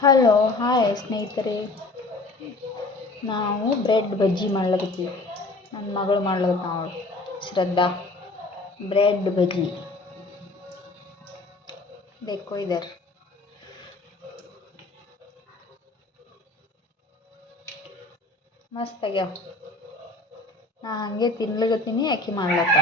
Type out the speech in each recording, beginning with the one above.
Hello, hi ಸ್ನೇಹಿತರೆ. ನಾವು bread ಬಜ್ಜಿ ಮಾಡ್ಲಕತ್ತೀವಿ. ನನ್ನ ಮಗಳು ಮಾಡ್ಲಕತ್ತ ಅವಳು. ಶ್ರದ್ಧಾ. ಬ್ರೆಡ್ ಬಜ್ಜಿ. ಬೇಕು ಇದ್ದಾರೆ ಮಸ್ತ್ ಆಗ್ಯಾವ. ನಾ ಹಂಗೆ ತಿನ್ಲಗತ್ತೀನಿ ಆಕೆ ಮಾಡ್ಲತ್ತ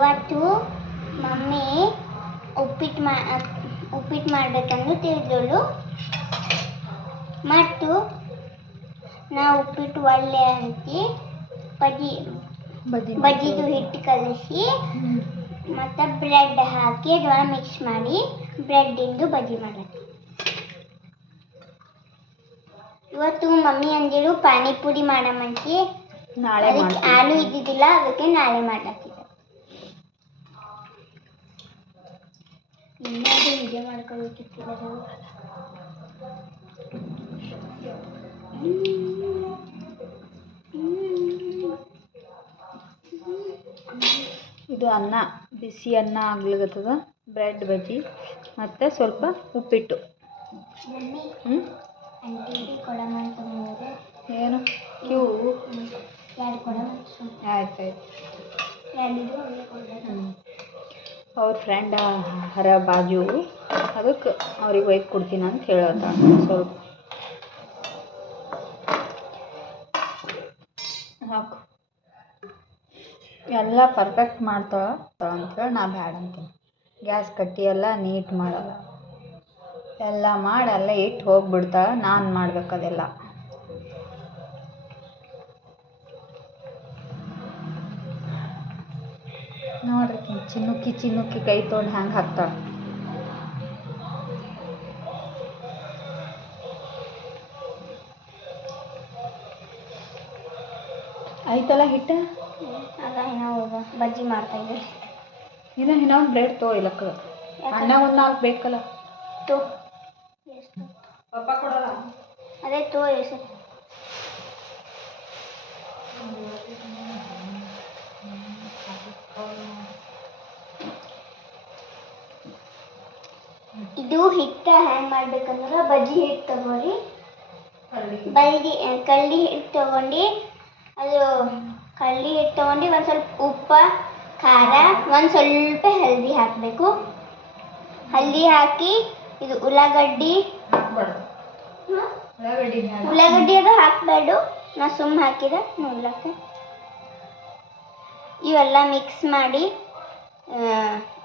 ಇವತ್ತು ಮಮ್ಮಿ ಉಪ್ಪಿಟ್ಟು ಮಾ ಉಪ್ಪಿಟ್ಟು ಮಾಡಬೇಕಂದು ತಿಳಿದಳು. ಮತ್ತು ನಾ ಉಪ್ಪಿಟ್ಟು ಒಳ್ಳೆ ಅಂತಿ ಬಜಿ ಬಜಿದು ಬಜ್ಜಿದು ಹಿಟ್ಟು ಕಲಸಿ ಮತ್ತು ಬ್ರೆಡ್ ಹಾಕಿ ಅದೊಳ ಮಿಕ್ಸ್ ಮಾಡಿ ಬ್ರೆಡ್ಡಿಂದು ಬಜ್ಜಿ ಮಾಡತ್ತೆ ಇವತ್ತು ಮಮ್ಮಿ ಅಂದಿರು ಪಾನಿಪುರಿ ಮಾಡಮಂತಿ ನಾಳೆ ಆಲೂ ಇದ್ದಿದ್ದಿಲ್ಲ ಅದಕ್ಕೆ ನಾಳೆ ಮಾಡ್ಲತ್ತಿದ್ದೆ ಇನ್ನೊಂದು ವಿಡಿಯೋ ನಾವು? ಇದು ಅನ್ನ ಬಿಸಿ ಅನ್ನ ಆಗ್ಲಿಕತ್ತದ ಬ್ರೆಡ್ ಬಜ್ಜಿ ಮತ್ತು ಸ್ವಲ್ಪ ಉಪ್ಪಿಟ್ಟು. ಹ್ಞೂ ಏನು? ಕೊಡಮಂತ ಆಯ್ತು ಆಯ್ತು. ಹ್ಞೂ ಅವ್ರ ಫ್ರೆಂಡ್ ಹರ ಬಾಜು ಅದಕ್ಕೆ ಅವ್ರಿಗೆ ಒಯ್ದು ಕೊಡ್ತೀನಿ ಅಂತ ಹೇಳತ್ತ ಸ್ವಲ್ಪ. ಹಾಕು. ಎಲ್ಲ ಪರ್ಫೆಕ್ಟ್ ಮಾಡ್ತಾಳ ಅಂತೇಳಿ ನಾ ಬ್ಯಾಡ ಅಂತೀನಿ. ಗ್ಯಾಸ್ ಕಟ್ಟಿ ಎಲ್ಲ ನೀಟ್ ಮಾಡಲ್ಲ. ಎಲ್ಲ ಮಾಡಿ, ಅಲ್ಲೇ ಇಟ್ಟು ಹೋಗ್ಬಿಡ್ತಾಳೆ, ನಾನು ಮಾಡ್ಬೇಕು ಅದೆಲ್ಲ. ಚಿನುಕಿ ಚಿನ್ನುಕ್ಕಿ ಚಿನ್ನುಕ್ಕಿ ಕೈ ತೊಗೊಂಡು ಹ್ಯಾಂಗೆ ಹಾಕ್ತಾಳೆ. ಆಯ್ತಲ್ಲ ಹಿಟ್ಟ? ಆಗ ನಾವು ಬಜ್ಜಿ ಮಾಡ್ತಾ ಇದ್ದೀವಿ ಇಲ್ಲ ಇನ್ನೊಂದು ಬ್ರೆಡ್ ತೋ ಇಲ್ಲಕ್ಕ. ಅನ್ನ ಒಂದು ನಾಲ್ಕು ಬೇಕಲ್ಲ. ತೋ. ಎಷ್ಟು ಪಪ್ಪ ಕೊಡಲ್ಲ? ಅದೇ ತೋ ಎಷ್ಟು ಇದು ಹಿಟ್ಟ ಹ್ಯಾಂಗ ಮಾಡ್ಬೇಕಂದ್ರ ಬಜ್ಜಿ ಹಿಟ್ಟು ತಗೋರಿ. ಬಜ್ಜಿ ಕಳ್ಳಿ ಹಿಟ್ಟು ತಗೊಂಡು ಅದು ಕಳ್ಳಿ ಹಿಟ್ಟು ತಗೊಂಡು ಒಂದು ಸ್ವಲ್ಪ ಉಪ್ಪ ಖಾರ ಒಂದು ಸ್ವಲ್ಪ ಹಲ್ದಿ ಹಾಕಬೇಕು. ಹಲ್ದಿ ಹಾಕಿ ಇದು? ಉಳ್ಳಾಗಡ್ಡಿ. ಉಳ್ಳಾಗಡ್ಡಿ ಅದು ಹಾಕಬೇಡು ನಾ ಸುಮ್ಮ ಹಾಕಿದ ನೋಡ್ಲಕ್ಕೆ. ಇವೆಲ್ಲ ಮಿಕ್ಸ್ ಮಾಡಿ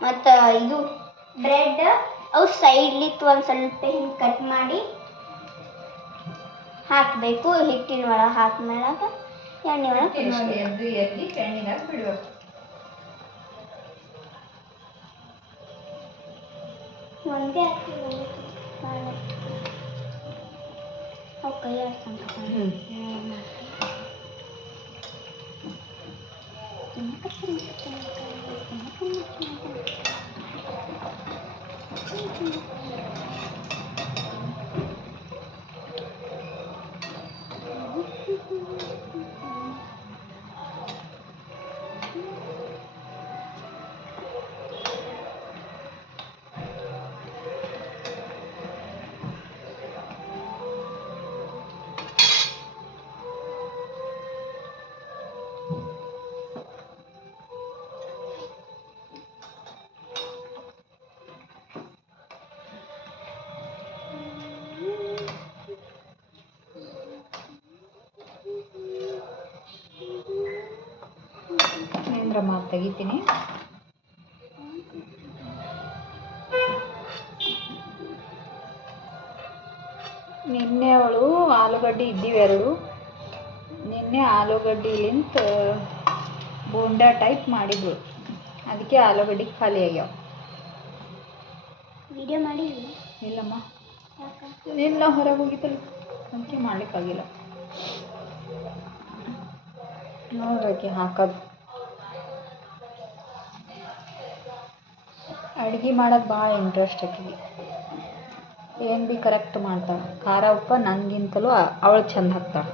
ಮತ್ತು ಇದು ಬ್ರೆಡ್ ಅವು ಸೈಡ್ಲಿತ್ತು ಒಂದು ಸ್ವಲ್ಪ ಹಿಂಗೆ ಕಟ್ ಮಾಡಿ ಹಾಕಬೇಕು ಹಿಟ್ಟಿನ ಒಳಗೆ ಹಾಕ್ಮೇಲಾಗ ಎಣ್ಣೆ ಒಳಗೆ ಕುದಿಸ್ಬೇಕು ಎದ್ದು ಎದ್ದು ಎಣ್ಣೆಗಾಗ ಬಿಡ್ಬೇಕು ಒಂದೇ ಹಾಕ್ತೀವಿ ಅವು ಕೈ ಆಡ್ಸಂತ ಹ್ಞೂ ತೆಗಿತೀನಿ. ನಿನ್ನೆ ಅವಳು ಆಲೂಗಡ್ಡೆ ಇದ್ದೀವಿ ಎರಡು. ನಿನ್ನೆ ಆಲೂಗಡ್ಡಿಲಿಂತ ಬೋಂಡ ಟೈಪ್ ಮಾಡಿದ್ಳು. ಅದಕ್ಕೆ ಆಲೂಗಡ್ಡೆ ಖಾಲಿ ಆಗ್ಯಾವ. ವಿಡಿಯೋ ಮಾಡಿ ಇಲ್ಲಮ್ಮ. ಇಲ್ಲ ಹೊರಗೆ ಹೋಗಿತ್ತಲ್ಲ ಅದಕ್ಕೆ ಮಾಡ್ಲಿಕ್ಕಾಗಿಲ್ಲ. ನೋಡೋಕೆ ಹಾಕೋದು. ಅಡ್ಗೆ ಮಾಡಕ್ಕೆ ಭಾಳ ಇಂಟ್ರೆಸ್ಟ್ ಆಕಿಗೆ. ಏನು ಭೀ ಕರೆಕ್ಟ್ ಮಾಡ್ತಾಳೆ. ಖಾರ ಉಪ್ಪ ನನಗಿಂತಲೂ ಅವಳು ಚಂದ ಹಾಕ್ತಾಳೆ.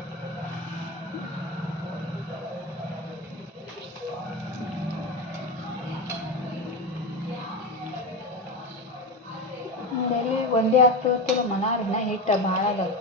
ಒಂದೇ ಆಗ್ತಿರ್ತಿಲ್ಲ ಮನಾರಿನ ಹಿಟ್ಟು ಭಾಳ ಅದಾವ.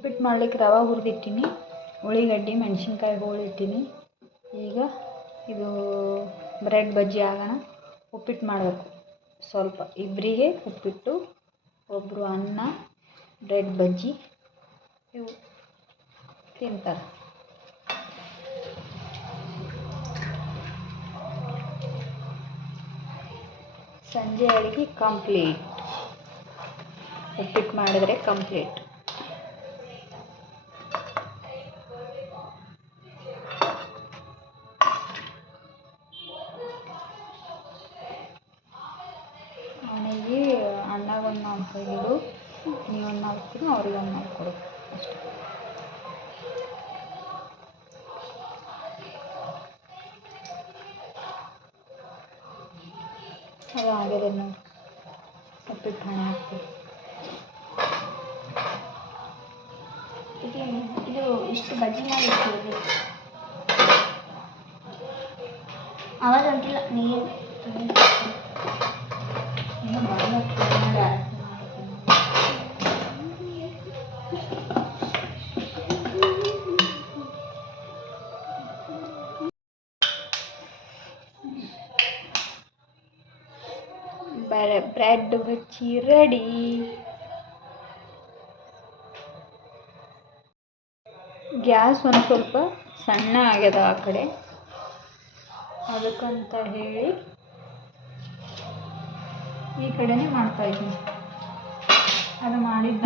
ಉಪ್ಪಿಟ್ಟು ಮಾಡ್ಲಿಕ್ಕೆ ರವೆ ಹುರಿದಿಟ್ಟಿನಿ ಉಳ್ಳಿಗಡ್ಡೆ ಮೆಣಸಿನ್ಕಾಯಿ ಹೋಳಿಟ್ಟಿನಿ ಈಗ ಇದು ಬ್ರೆಡ್ ಬಜ್ಜಿ ಆಗೋಣ, ಉಪ್ಪಿಟ್ಟು ಮಾಡಬೇಕು. ಸ್ವಲ್ಪ ಇಬ್ಬರಿಗೆ ಉಪ್ಪಿಟ್ಟು ಒಬ್ಬರು ಅನ್ನ, ಬ್ರೆಡ್ ಬಜ್ಜಿ, ಇವು ತಿಂತಾರೆ. ಸಂಜೆ ಅಡುಗೆ ಕಂಪ್ಲೀಟ್ ಉಪ್ಪಿಟ್ಟು ಮಾಡಿದ್ರೆ ಕಂಪ್ಲೀಟ್ ಅಣ್ಣಗೆ ನಾಲ್ಕು ಇಡು ನೀವು ಒಂದು ಮಾಡ್ತೀನಿ ಅವ್ರಿಗೆ ಒಂದು ಮಾಡಿಕೊಡು ಅಷ್ಟೇ. ಅದು ಆಗಿದೆ ನೋಡಿ ಹಣೆ ಹಾಕ್ತೀವಿ ಇದು ಇಷ್ಟು ಬಜ್ಜಿ ಮಾಡಿರ್ತೀವಿ ಆವಾಜ್ ಹೊಂಟಿಲ್ಲ ನೀರು ಬ್ರೆಡ್ ಬಜ್ಜಿ ರೆಡಿ ಗ್ಯಾಸ್ ಒಂದು ಸ್ವಲ್ಪ ಸಣ್ಣ ಆಗ್ಯದ ಆ ಕಡೆ. ಅದಕ್ಕಂತ ಹೇಳಿ ಈ ಕಡೆನೇ ಮಾಡ್ತಾ ಇದ್ದೀನಿ. ಅದು ಮಾಡಿದ್ದ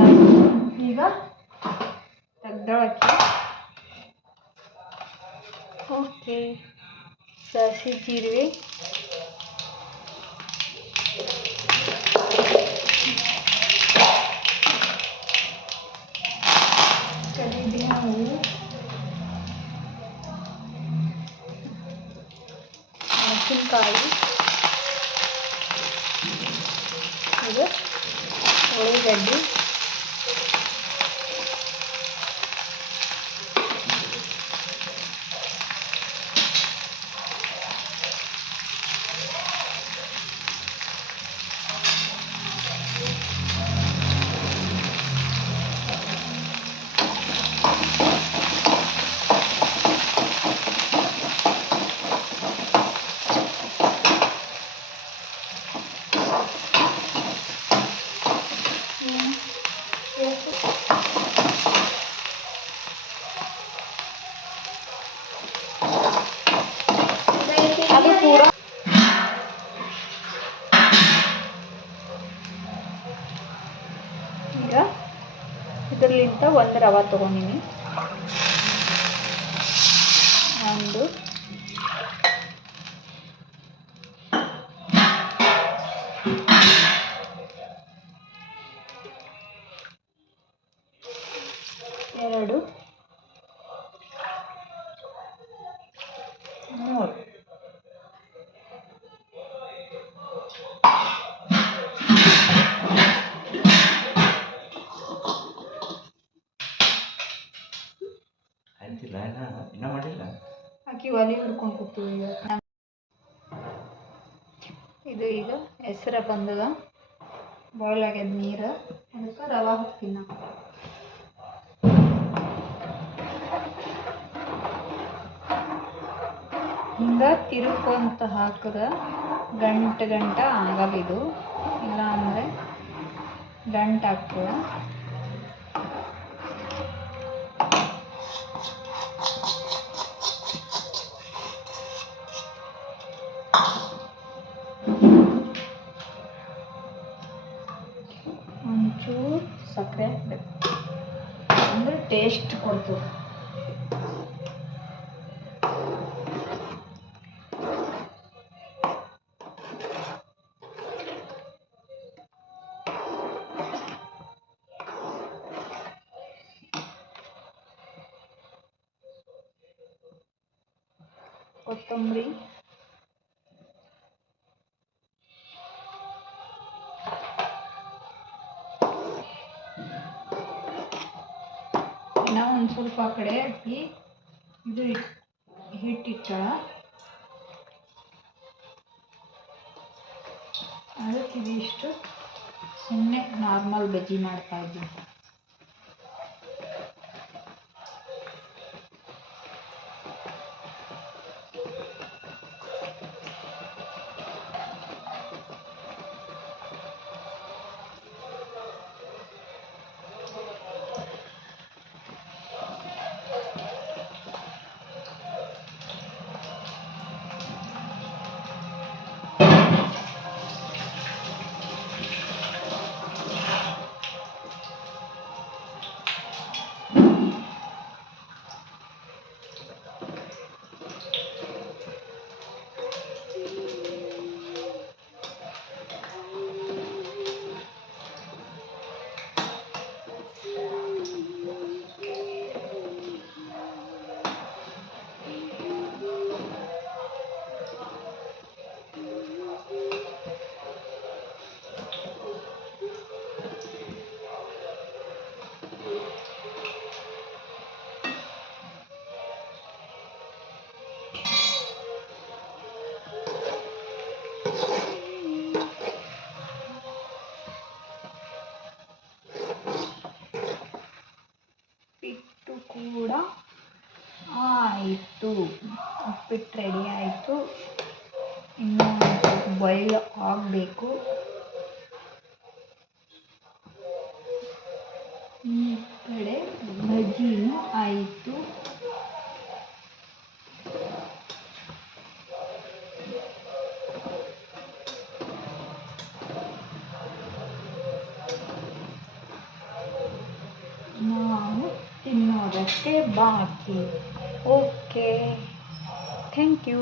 ಈಗ ತೆಗ್ದೊಳಕ್ಕೆ. ಓಕೆ ಸಾಸಿವೆ ಜೀರಿಗೆ. ಇದು ಇದರಲ್ಲಿಂದ ಒಂದು ರವೆ ತೊಗೊಂಡಿನಿ. ಒಂದು ಹೆಸರ ಬಂದದ. ಬಾಯ್ಲ್ ಆಗ್ಯದ ನೀರು. ಅದಕ್ಕೆ ರವೆ ಹಾಕ್ತೀನಿ ನಾ ಹಿಂಗೆ ತಿರುಕೊಂತ ಹಾಕದ ಗಂಟು ಗಂಟ ಆಗಲ್ಲ ಇದು. ಇಲ್ಲ ಅಂದರೆ ಗಂಟು ಸಕ್ಕರೆ ಬೇಕು ಅಂದರೆ ಟೇಸ್ಟ್ ಕೊಡ್ತದೆ ಕೊತ್ತಂಬರಿ ಸ್ವಲ್ಪ ಕಡೆ ಹಾಕಿ ಇದು ಹಿಟ್ಟಿಟ್ಟ ಅದಕ್ಕೆ ಇದಿಷ್ಟು ಸುಮ್ಮನೆ ನಾರ್ಮಲ್ ಬಜ್ಜಿ ಮಾಡ್ತಾ ಇದ್ದೀನಿ ಬಾಯ್ಲ್ ಆಗಬೇಕು. ಈ ಕಡೆ ಬಜ್ಜಿನೂ ಆಯಿತು. ನಾವು ತಿನ್ನೋದಕ್ಕೆ ಬಾಕಿ. Okay thank you